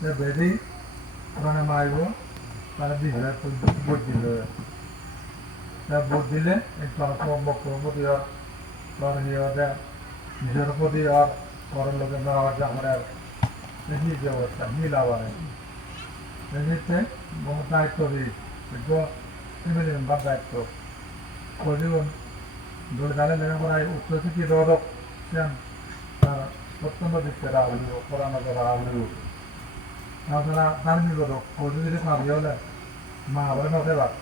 বেদি ওখানে মারব তারা দিবে ভোট দিলে ভোট দিলে বক্তব্য আর নিজের প্রতি আর পরের লোকের দেওয়ার জাহারের বেশি ব্যবস্থা মিলাবার এমনিতে দায়িত্ব দিই ফ্যামিলি মেম্বার দায়িত্ব কজন ধরে দাঁড়ে লেখাপড়ায় উচ্চশিক্ষিত রোধক সেন তার অত্যন্ত দিকতে রাখা হইব পড়ানো করা হইব তাছাড়া ধার্মিক রোধক কজন যদি সাহায্য হলে মা বলে নথে বাদ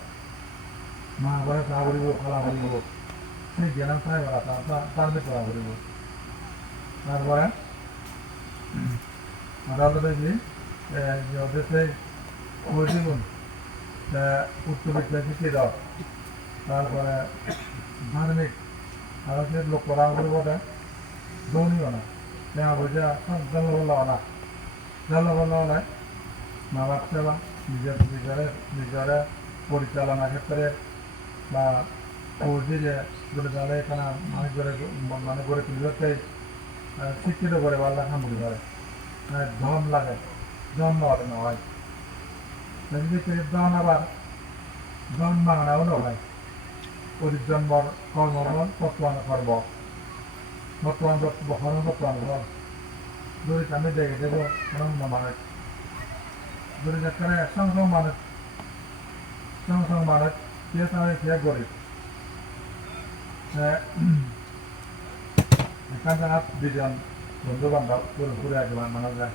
মা বলে চা করিব খেলা করিব সেই জ্ঞান চাই করা ধার্মিক করা করিব তারপরে আদালতে কি দেশে কজন উচ্চবিদ্যালয় শিক্ষিত তারপরে ধার্মিক আলোচনা লোক করা বলতে দৌড়িও না দেখা বুঝে জল না জল হলে মা বাপ সেবা নিজের পরিচালনা ক্ষেত্রে বা ফৌজি যে গড়ে তাহলে এখানে মানে গড়ে তুলতে শিক্ষিত করে পারলে সামগ্রী করে ধন লাগে জন্ম না হয় জন আবার জন মাংনাও নয় পরিজন্মর কর্মফল বর্তমান কর্ম বর্তমান বর্তমান ফল যদি আমি দেখে দেবো মানুষ যদি যেখানে সংসং মানুষ সে তাহলে সে গরিব এখান থেকে দুজন বন্ধু বান্ধব ঘুরে আসবে মানুষ যায়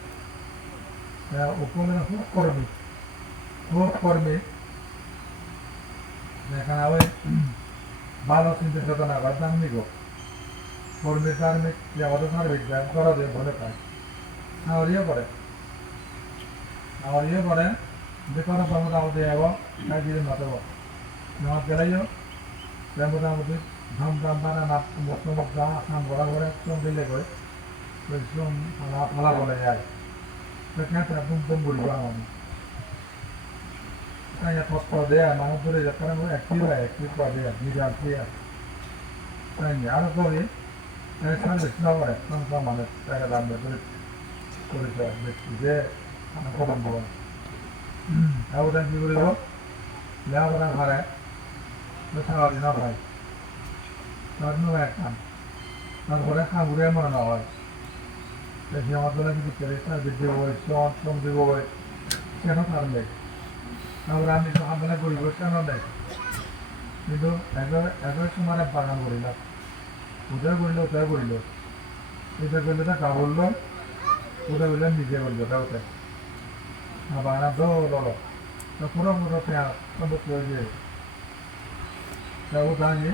উপরে খুব কর্মী এখানে ওই ভালো চিন্তা চেতনা করে ধার্মিক কর্মী ধার্মিক যে আমাদের সার্বিক দেয় করা দিয়ে ভরে পায় আওয়ারিও করে যে কোনো কর্মটা আমাদের এবং তাই দিয়ে মাতব নামাজ গেলেও তার মোটামুটি ধাম ধাম বানা নাম মুখ যা আসাম বড়া করে শ্রম দিলে করে ওই শ্রম ফালা বলে যায় সেখানে তারা বুম বুম করিব আমি তাই কষ্ট দেয় মানুষ ধরে যাতে একটিভ করে নিজাম দিয়ে তাই আরো করি সার্ভিস না করে সংসার মানুষ টাকা দাম করেছে ব্যক্তি যে খবর বল ওটা কি করিব লেখাপড়া ঘরে সাহায্য না হয় সাহায্য এক কাম তারপরে সাগুরে মনে না হয় সে আমার জন্য কিছু পেরেছে বৃদ্ধি বই শ্রম দিব বই কেন থাকবে তারপরে আমি সাবধানে করিব কেন দেয় কিন্তু একবার সময় বাগান করিলাম ওটাই করিল এটা করলে তা গা বললো ওটা বললে নিজে বললো ওটা বাগানা দৌড় পুরো পেঁয়াজ সম্পত্তি হয়ে যায় ওটাকে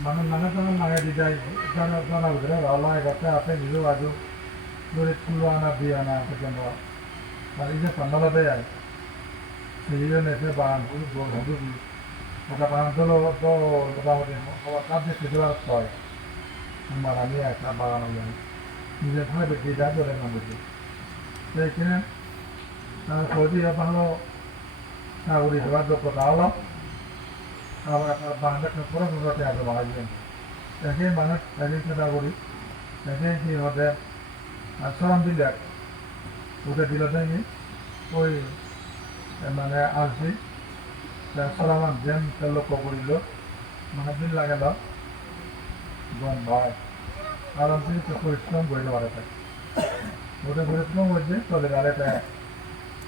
মানুষ যখন লাগাই দিয়ে যায় জানা বুঝলে লাগাই করতে আছে নিজেও আজও ধরে তুলো আনা দিয়ে আনা পর্যন্ত আর এই যে সন্ধ্যালা দেয় সেই জন্য এসে বাগান ওটা বাগান তো মোটামুটি তার যে খেতে পারতে হয় আমি একটা বাগান নিজের সময় বেশি যায় চলে না বুঝি সেইখানে সৌদি ভালো নাগরিক হওয়ার যোগ্যতা হলো আবার আপনার বাংলাদেশের পুরো সুন্দরতে আসবে বাঙালিদের একে মানুষ একই নাগরিক একে কি হতে শ্রম দিলে ওকে দিল দেখি ওই মানে আসছি শ্রমান যেন লক্ষ্য করিল মানে দিন লাগে বন্ধ হয় কারণ তিনি পরিশ্রম করিল আরেকটা ওটা পরিশ্রম হয়েছে চলে আরেকটা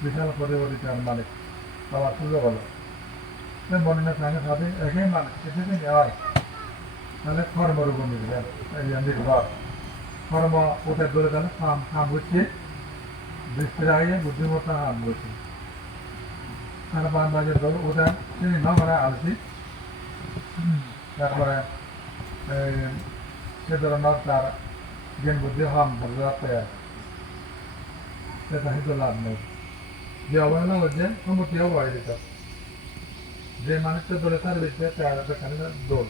বিশাল পরিবর্তিত মালিক আবার সুযোগ হলো বন্যার সঙ্গে সাথে একই মানুষ সেটাকে নেওয়ায় তাহলে কর্মের উপর নির্ভর কর্ম ওটা ধরে তাহলে হাম হচ্ছে বৃষ্টির আগে বুদ্ধিমত্তা হাম হচ্ছে তারা বান্ধবের দল ওটা চিনি না মানে আলসি তারপরে সে ধরনের তার জ্ঞান বুদ্ধি হাম বুঝতে সেটা কিন্তু লাভ নেই যে অবহেলা হচ্ছে সম্পত্তি অবহেলিত যে মানুষটা দলে সার্ভিস দেয় তার দোল